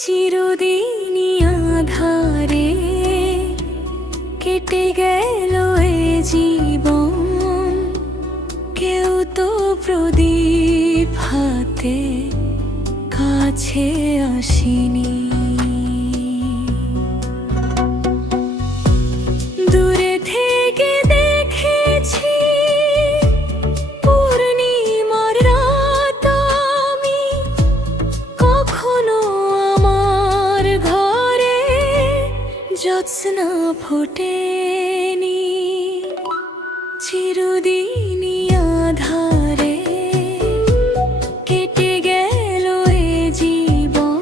চিরদিনই আঁধারে কেটে গেল এ জীবন, কেউ তো প্রদীপ হাতে কাছে আসেনি। দূরে থেকে দেখেছি পূর্ণিমার রাত আমি, কখনো আমার ঘরে জ্যোৎস্না ফোটেনি। চিরদিনই আঁধারে কেটে গেল এ জীবন,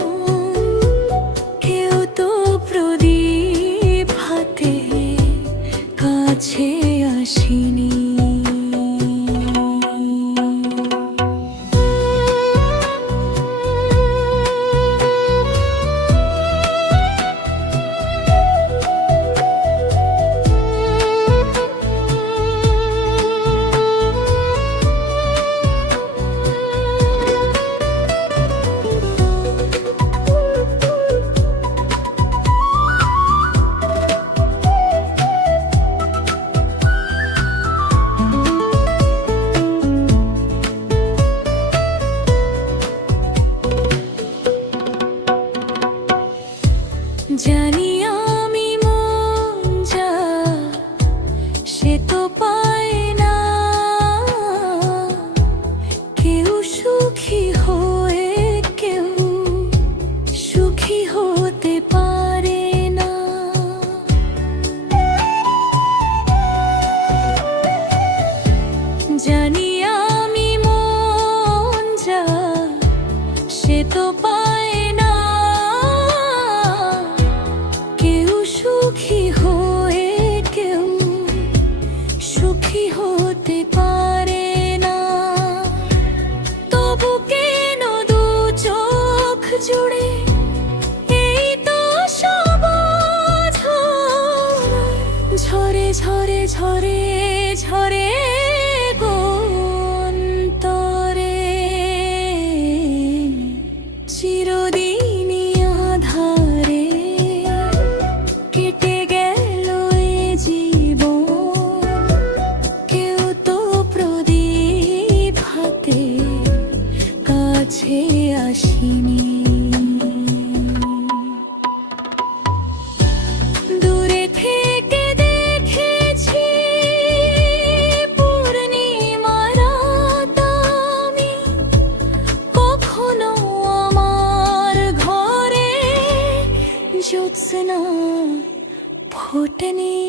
কেউ তো প্রদীপ হাতে কাছে আসেনি। জানি আমি মন যা সে তো পায় না, কেউ সুখী হয়ে কেউ সুখী হতে পারে না। জানি আমি মন যা সে তো পায় না, কেউ সুখী হয়ে কেউ সুখী হতে পারে না। তবু কেন দু চোখ জুড়ে এই তো সব ঝরে ঝরে ঝরে ঝরে গো অন্তরে। চিরদিনই আঁধারে কেটে গেল এ জীবন, কেউ তো প্রদীপ হাতে কাছে আসেনি। দূরে থেকে দেখেছি পূর্ণিমার রাত আমি, কখনো আমার ঘরে জ্যোৎস্না ফোটেনি।